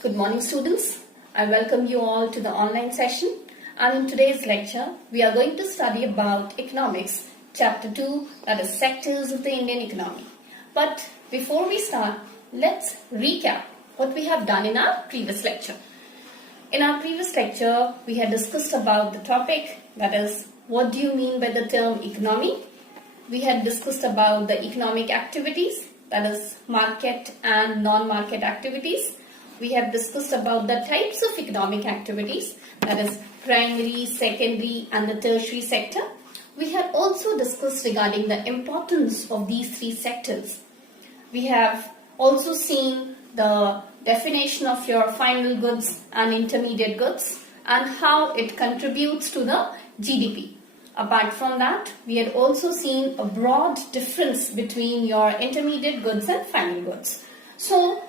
Good morning, students. I welcome you all to the online session, and in today's lecture we are going to study about economics, chapter 2, that is sectors of the Indian economy. But before we start, let's recap what we have done in our previous lecture. In our previous lecture, we had discussed about the topic, that is, what do you mean by the term economy? We had discussed about the economic activities, that is market and non-market activities. We have discussed about the types of economic activities, that is primary, secondary and the tertiary sector. We have also discussed regarding the importance of these three sectors. We have also seen the definition of your final goods and intermediate goods and how it contributes to the GDP. Apart from that, we had also seen a broad difference between your intermediate goods and final goods. So,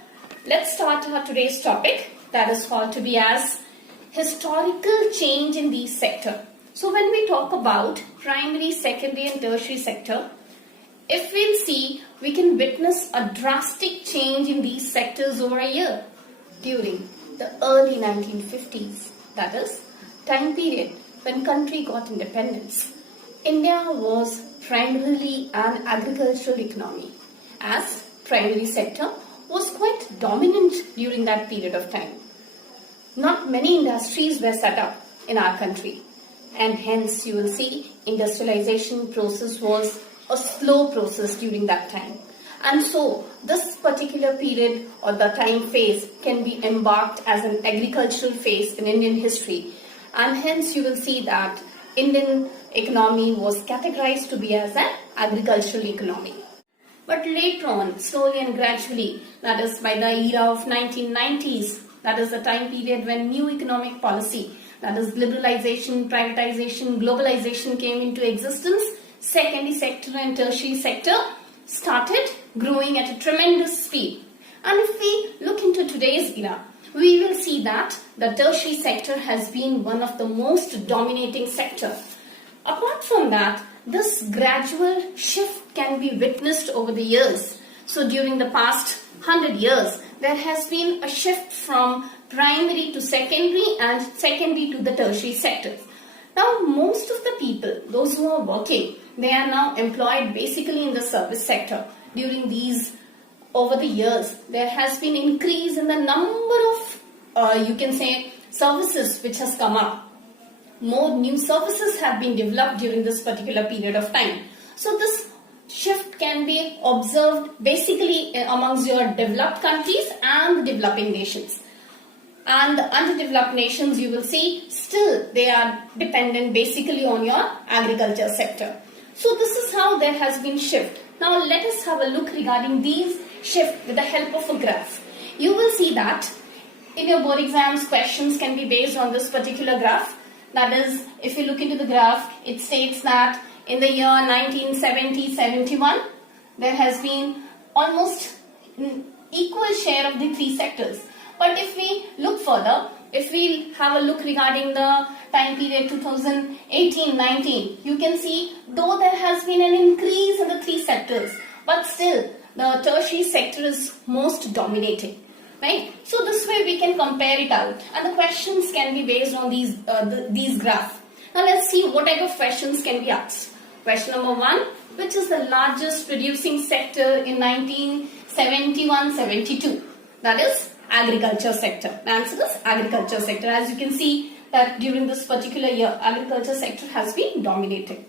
let's start our today's topic, that is called to be as historical change in these sector. So, when we talk about primary, secondary and tertiary sector, if we'll see, we can witness a drastic change in these sectors over a year during the early 1950s, that is time period when country got independence. India was primarily an agricultural economy, as primary sector was quite dominant during that period of time. Not many industries were set up in our country, and hence you will see industrialization process was a slow process during that time. And so this particular period or the time phase can be embarked as an agricultural phase in Indian history. And hence you will see that Indian economy was categorized to be as an agricultural economy. But later on, slowly and gradually, that is by the era of 1990s, that is the time period when new economic policy, that is liberalization, privatization, globalization came into existence, secondary sector and tertiary sector started growing at a tremendous speed. And if we look into today's era, we will see that the tertiary sector has been one of the most dominating sector. Apart from that, this gradual shift can be witnessed over the years. So during the past 100 years, there has been a shift from primary to secondary and secondary to the tertiary sectors. Now, most of the people, those who are working, they are now employed basically in the service sector. During these, over the years, there has been increase in the number of, you can say, services which has come up. More new services have been developed during this particular period of time. So this shift can be observed basically amongst your developed countries and the developing nations. And the underdeveloped nations, you will see, still they are dependent basically on your agriculture sector. So this is how there has been shift. Now let us have a look regarding these shift with the help of a graph. You will see that in your board exams, questions can be based on this particular graph. That is, if you look into the graph, it states that in the year 1970-71, there has been almost equal share of the three sectors. But if we look further, if we have a look regarding the time period 2018-19, you can see though there has been an increase in the three sectors, but still the tertiary sector is most dominating. Right? So this way we can compare it out, and the questions can be based on these graphs. Now let's see what type of questions can be asked. Question number 1, which is the largest producing sector in 1971-72? That is agriculture sector. The answer is agriculture sector. As you can see that during this particular year, agriculture sector has been dominating.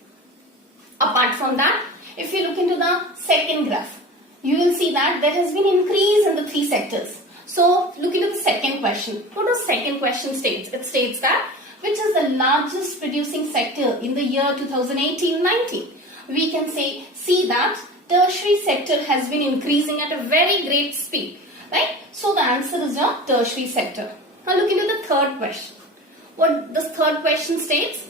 Apart from that, if you look into the second graph, you will see that there has been increase in the three sectors. So, look into the second question. What does second question states? It states that which is the largest producing sector in the year 2018-19? We can see that tertiary sector has been increasing at a very great speed. Right? So, the answer is your tertiary sector. Now, look into the third question. What this third question states?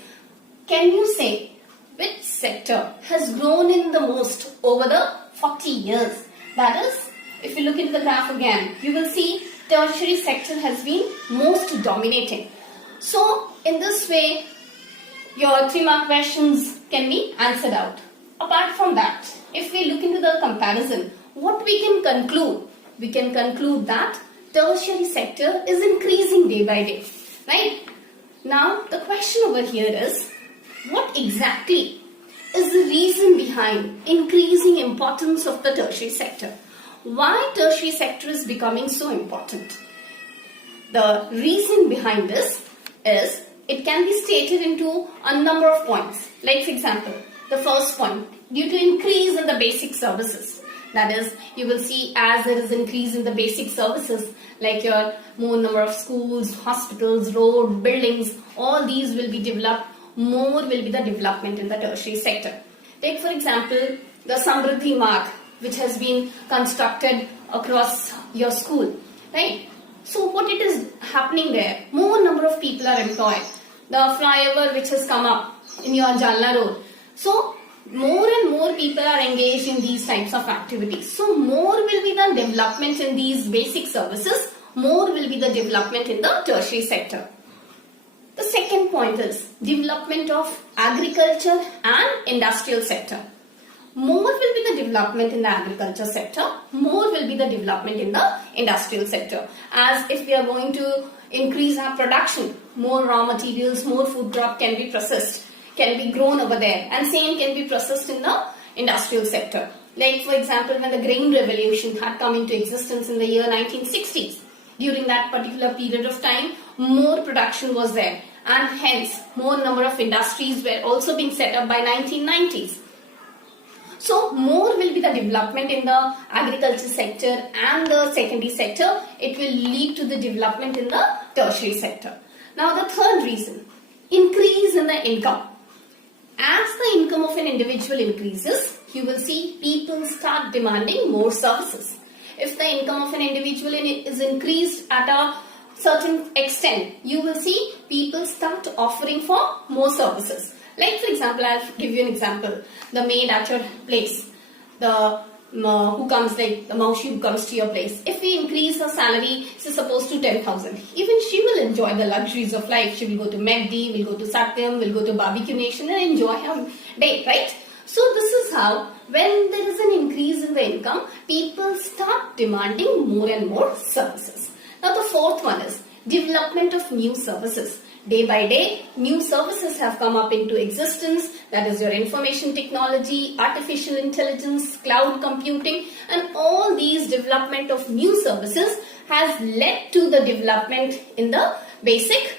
Can you say which sector has grown in the most over the 40 years? That is, if you look into the graph again, you will see tertiary sector has been most dominating. So, in this way, your 3-mark questions can be answered out. Apart from that, if we look into the comparison, what we can conclude? We can conclude that tertiary sector is increasing day by day, right? Now the question over here is, what exactly is the reason behind increasing importance of the tertiary sector? Why tertiary sector is becoming so important? The reason behind this is, it can be stated into a number of points. Like for example, the first point, due to increase in the basic services. That is, you will see as there is increase in the basic services, like your more number of schools, hospitals, road, buildings, all these will be developed, more will be the development in the tertiary sector. Take for example, the Samriddhi Marg, which has been constructed across your school, right? So what it is happening there, more number of people are employed. The flyover which has come up in your Jalna road. So more and more people are engaged in these types of activities. So more will be the development in these basic services, more will be the development in the tertiary sector. The second point is development of agriculture and industrial sector. More will be the development in the agriculture sector, more will be the development in the industrial sector. As if we are going to increase our production, more raw materials, more food crop can be processed, can be grown over there, and same can be processed in the industrial sector. Like for example, when the grain revolution had come into existence in the year 1960s, during that particular period of time, more production was there, and hence more number of industries were also being set up by 1990s. So more will be the development in the agriculture sector and the secondary sector. It will lead to the development in the tertiary sector. Now the third reason, increase in the income. As the income of an individual increases, you will see people start demanding more services. If the income of an individual is increased at a certain extent, you will see people start offering for more services. Like for example, I'll give you an example. The maid at your place, the who comes, like the maushi who comes to your place. If we increase her salary, she's supposed to 10,000. Even she will enjoy the luxuries of life. She will go to McD, will go to Satyam, will go to Barbecue Nation and enjoy her day, right? So this is how, when there is an increase in the income, people start demanding more and more services. Now the fourth one is development of new services. Day by day, new services have come up into existence. That is your information technology, artificial intelligence, cloud computing, and all these development of new services has led to the development in the basic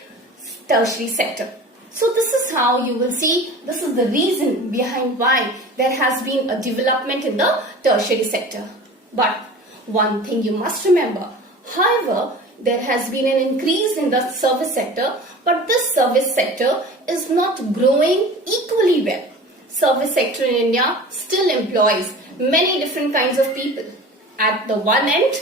tertiary sector. So this is how you will see, this is the reason behind why there has been a development in the tertiary sector. But one thing you must remember, however, there has been an increase in the service sector, but this service sector is not growing equally well. Service sector in India still employs many different kinds of people. At the one end,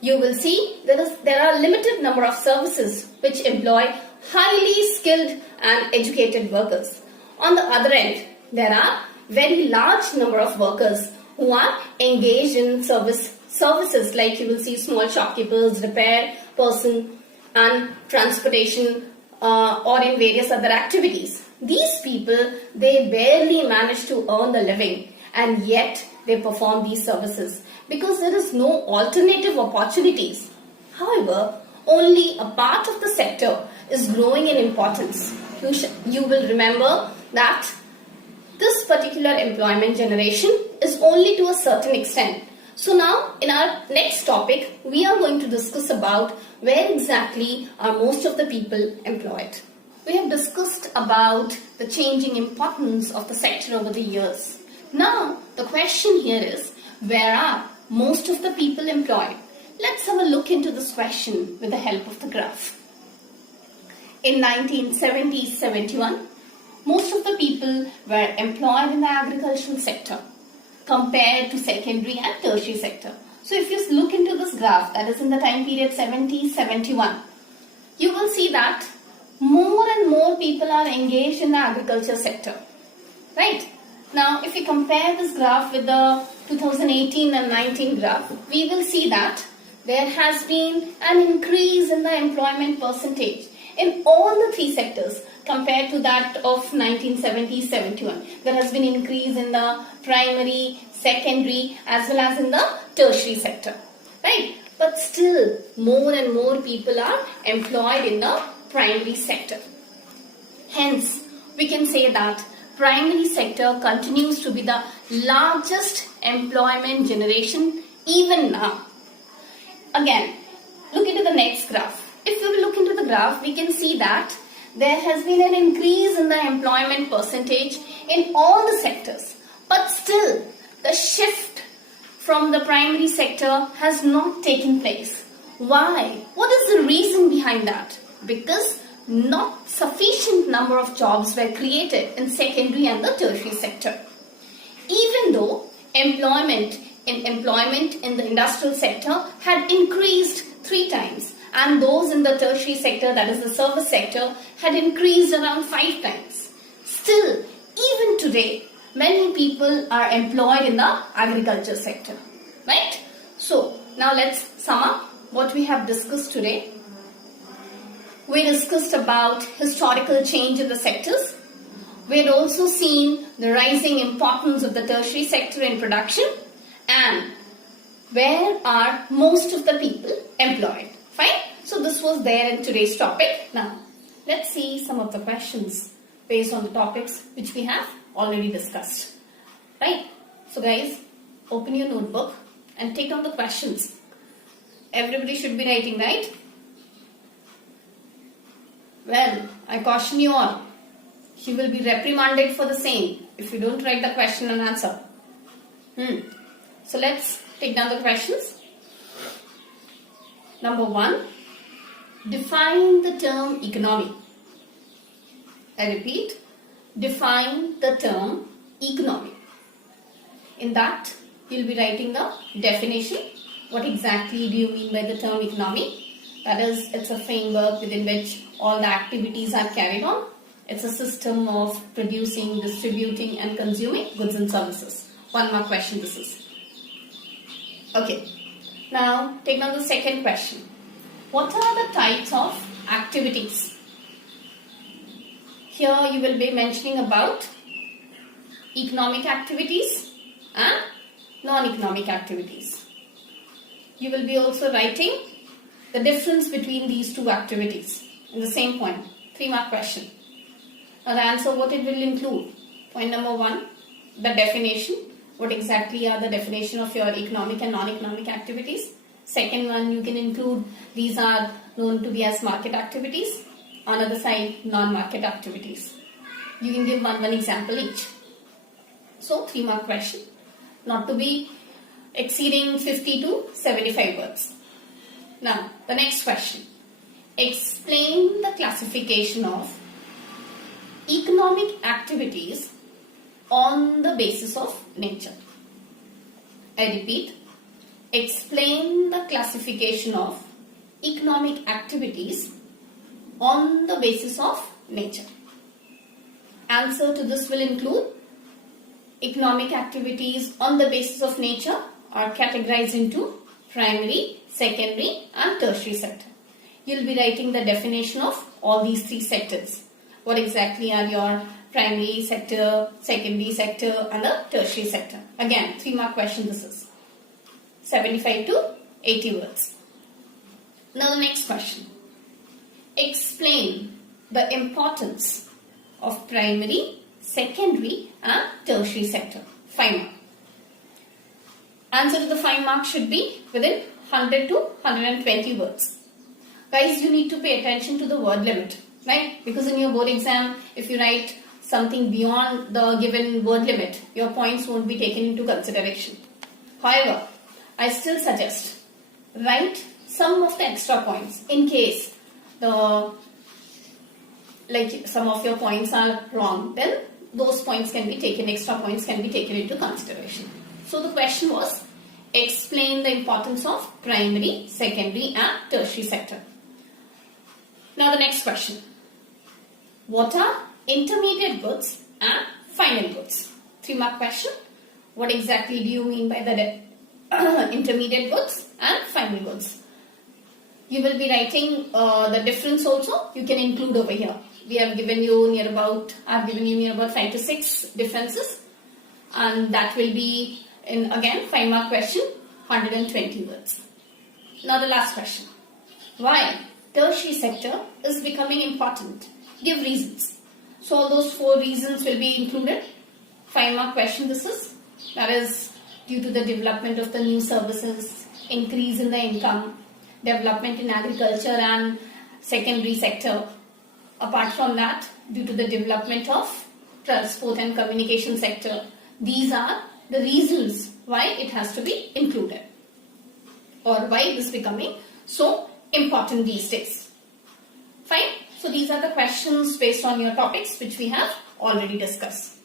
you will see there are limited number of services which employ highly skilled and educated workers. On the other end, there are very large number of workers who are engaged in services, like you will see small shopkeepers, repair person and transportation or in various other activities. These people, they barely manage to earn a living, and yet they perform these services because there is no alternative opportunities. However, only a part of the sector is growing in importance. You will remember that this particular employment generation is only to a certain extent. So now in our next topic, we are going to discuss about where exactly are most of the people employed. We have discussed about the changing importance of the sector over the years. Now the question here is, where are most of the people employed? Let's have a look into this question with the help of the graph. In 1970-71, most of the people were employed in the agricultural sector compared to secondary and tertiary sector. So if you look into this graph, that is in the time period 70-71, you will see that more and more people are engaged in the agriculture sector, right? Now if we compare this graph with the 2018 and 19 graph, we will see that there has been an increase in the employment percentage in all the three sectors compared to that of 1970-71. There has been increase in the primary, secondary as well as in the tertiary sector, right? But still, more and more people are employed in the primary sector. Hence, we can say that primary sector continues to be the largest employment generation even now. Again, look into the next graph. If we look into the graph, we can see that there has been an increase in the employment percentage in all the sectors. But still, the shift from the primary sector has not taken place. Why? What is the reason behind that? Because not sufficient number of jobs were created in secondary and the tertiary sector. Even though employment in the industrial sector had increased 3 times, and those in the tertiary sector, that is the service sector, had increased around 5 times. Still, even today, many people are employed in the agriculture sector, right? So, now let's sum up what we have discussed today. We discussed about historical change in the sectors. We had also seen the rising importance of the tertiary sector in production and where are most of the people employed. Fine? So this was there in today's topic. Now, let's see some of the questions based on the topics which we have already discussed. Right? So guys, open your notebook and take down the questions. Everybody should be writing, right? Well, I caution you all. You will be reprimanded for the same if you don't write the question and answer. So let's take down the questions. Number 1. Define the term economy. I repeat, define the term economy. In that, you'll be writing the definition. What exactly do you mean by the term economy? That is, it's a framework within which all the activities are carried on. It's a system of producing, distributing and consuming goods and services. 1 mark question this is. Okay. Now, take on the second question. What are the types of activities? Here you will be mentioning about economic activities and non-economic activities. You will be also writing the difference between these two activities in the same point. 3 mark question. Now the answer, what it will include? Point number 1, the definition. What exactly are the definition of your economic and non-economic activities? Second one, you can include, these are known to be as market activities. On the other side, non-market activities. You can give one example each. So 3 mark question. Not to be exceeding 50 to 75 words. Now, the next question. Explain the classification of economic activities on the basis of nature. I repeat, explain the classification of economic activities on the basis of nature. Answer to this will include economic activities on the basis of nature are categorized into primary, secondary and tertiary sector. You'll be writing the definition of all these 3 sectors. What exactly are your primary sector, secondary sector and the tertiary sector? Again, 3 mark question this is. 75 to 80 words. Now the next question. Explain the importance of primary, secondary and tertiary sector. 5 mark. Answer to the 5 marks should be within 100 to 120 words. Guys, you need to pay attention to the word limit, right? Because in your board exam, if you write something beyond the given word limit, your points won't be taken into consideration. However, I still suggest write some of the extra points in case some of your points are wrong, then those points can be taken, extra points can be taken into consideration. So the question was, explain the importance of primary, secondary and tertiary sector. Now the next question. What are intermediate goods and final goods? 3 mark question. What exactly do you mean by the intermediate goods and final goods? You will be writing the difference also. You can include over here. We have given you near about 5 to 6 differences, and that will be in again 5 mark question, 120 words. Now the last question. Why tertiary sector is becoming important? Give reasons. So all those 4 reasons will be included. 5-mark question this is. That is due to the development of the new services, increase in the income, development in agriculture and secondary sector. Apart from that, due to the development of transport and communication sector. These are the reasons why it has to be included, or why it is becoming so important these days. Fine. So these are the questions based on your topics which we have already discussed.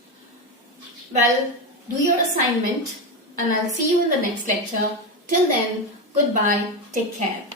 Well, do your assignment and I'll see you in the next lecture. Till then, goodbye. Take care.